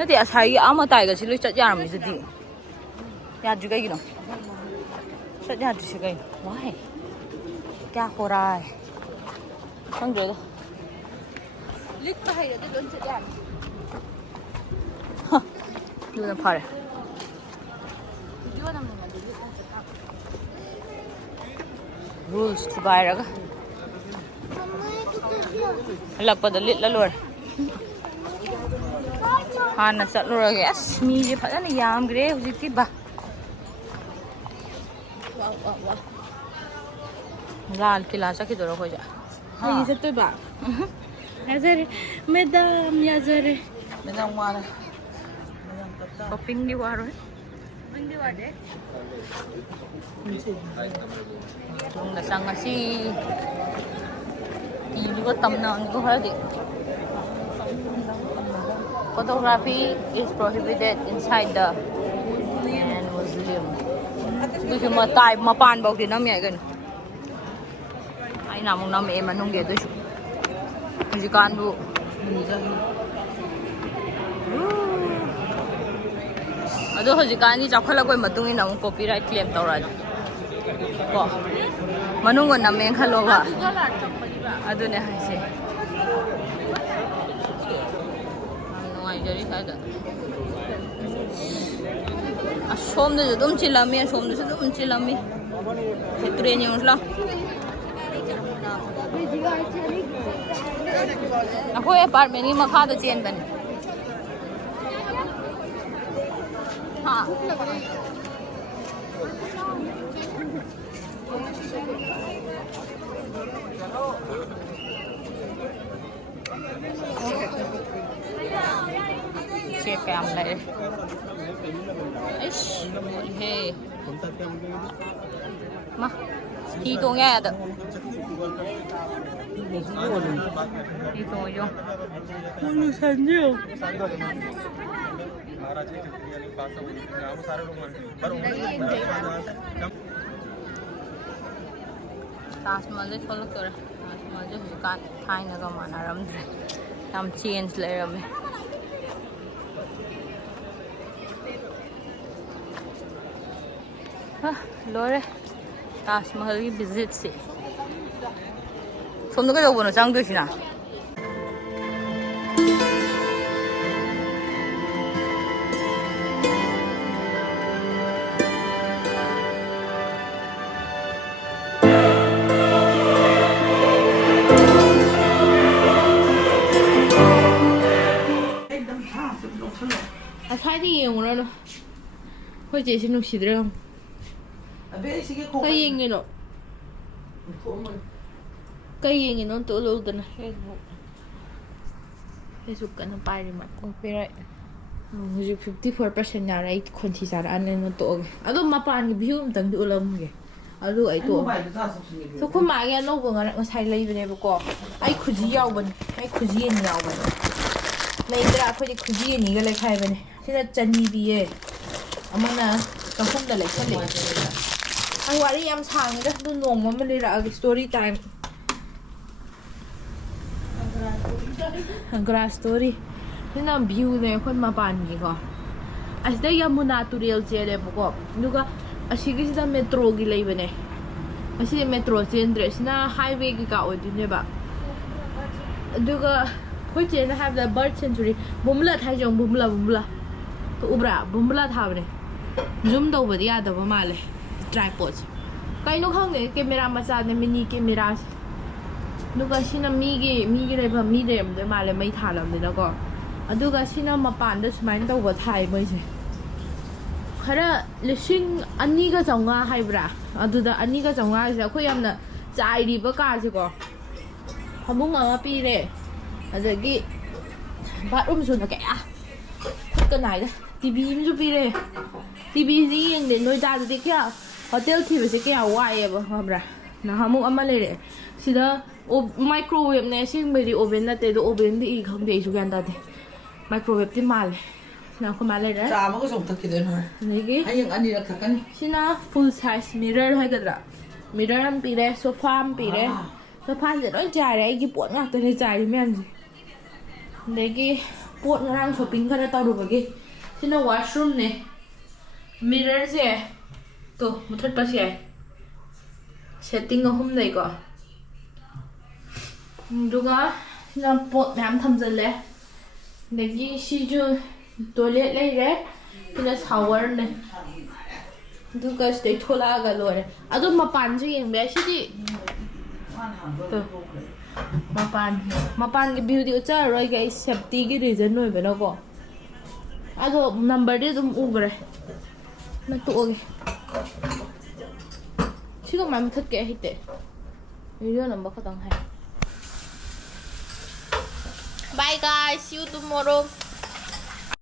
nade asai ama tai ga siloi chat yaram mi di ya ju kai no chat ya ju kai why kya ho raha hai không được đâu lik pa hai da don chat yaram du na phare video nam na du không chat rules to buy raga halakpada lit la lor hana chatlurage as mi je phadana yam gre hujikti ba lal kila cha ki doro ko ja ha ye satoi ba yazare madam yazare madam wala shopping di waro mandi wade tung na sang si ini ko tamna ko ha de photography is prohibited inside the Muslim. Because my type, my pan bọc thì nó mẹ gần. Ai nào muốn nằm em mà nông nghiệp tôi chụp. Mình chỉ can đủ. Ở đó chỉ can đi chọc khai là quay mà tung in nằm copyright claim tao rồi. Bỏ. Mà nông còn nằm em khai lo à. Ở đó này hay gì. Jadi saya som tu judum cilami, som tu judum cilami. Seturen yang uslah. Aku apartment ni makha tu chain kan. Ha. Check cam lại ish hey ma đi tôi nghe được đi tôi vô lu san nhiều Taj Mahal follow kar Taj Mahal jo kan thai na ga mana ram tam change le ram lore Taj Mahal ki visit se som cái đâu nó trang được na thay thì nhiều rồi thôi chị xin được xịt được không cây gì nghe rồi cây gì nghe nó tự lưu tình Facebook cái nó bay đi mà copyright hujik 54% na right kon thi sara an no to ado mapan gi view am tang du lam ge ado ai to so ko ma ge no go nga sai lai bane ba ko ai khuji yaw ban ai khuji ni yaw ban nei tra ko ji khuji ni ga lai khai bane sida chani bi ye amana ka hum da lai khale ai wari am sang da du nong ma le ra story time grass storyนี่น้ำวิวเนี่ยคนมาปานกี่ก็อันนี้ยามุนาตุเรียลเจเลยปุ๊กดูก็อันนี้ก็จะเมโทรกี่เลยบ้เนี่ยอันนี้เมโทรเจนเดรสน่าไฮเวย์กี่ก้าวดูเนี่ยแบบดูก็คุยเจนนะ have the bird sanctuary บุ้มละไทยจงบุ้มละตัวอุบระบุ้มละท่าเนี่ย zoom ดูบดีอ่ะแต่ว่ามาเลย tripod ก็ไอ้นกเขาเนี่ยแคมรามาซาเนี่ยมินิแคมราดูก็ชินามีกี่เลยแบบมีเดมด้วยมาเลยไม่ถ่ายแล้วเลยแล้วก็ดูก็ชินามาปั่นด้วยสมัยตัวก็ถ่ายไม่ใช่แค่ลิชิงอันนี้ก็จะง่ายให้บราดูแต่อันนี้ก็จะง่ายใช่คุยยังเนี่ยใจดีปะก้าใช่ก็พอมุ่งมาปีเลยอันนี้บ้านส่วนแก่ก็ไหนนะทีวีมันจะปีเลยทีวีนี่ยังเด่นโดยจ่าจะแค่โฮเทลทีวีจะแค่เอาไว้เองครับบรานะฮะมุ่งมาเลยสิเด้อไมโครเวฟเนี่ยซึ่งไม่ได้โอเว่นนะแต่ตัวโอเว่นที่อีกคำเดียวกันได้ไมโครเวฟที่มาเลยนะคุณมาเลยนะจ้ามันก็ส่งตะกี้เดินหน่อยนี่กี่ให้ยังอันนี้รักกันใช่นะ full size mirror ให้กันละ mirror มันปีเลยโซฟาปีเลยโซฟาจะต้องจ่ายอะไรกี่ปวดงะแต่ในจ่ายไม่อันสินี่กี่ pot ngarang shopping khara tarubagi sina washroom ne mirror je to muthat pa se setting ahum nei ko duga sina pot nam thamjale negi si ju toilet lei re sina shower ne duga stay thola ga lore adu mapan ju yeng be si di mapan के beauty ucha roi ga safety की reason noi bena ko ado number de dum ugre na to ge chigo mam thak ke hite video number khatang hai bye guys see you tomorrow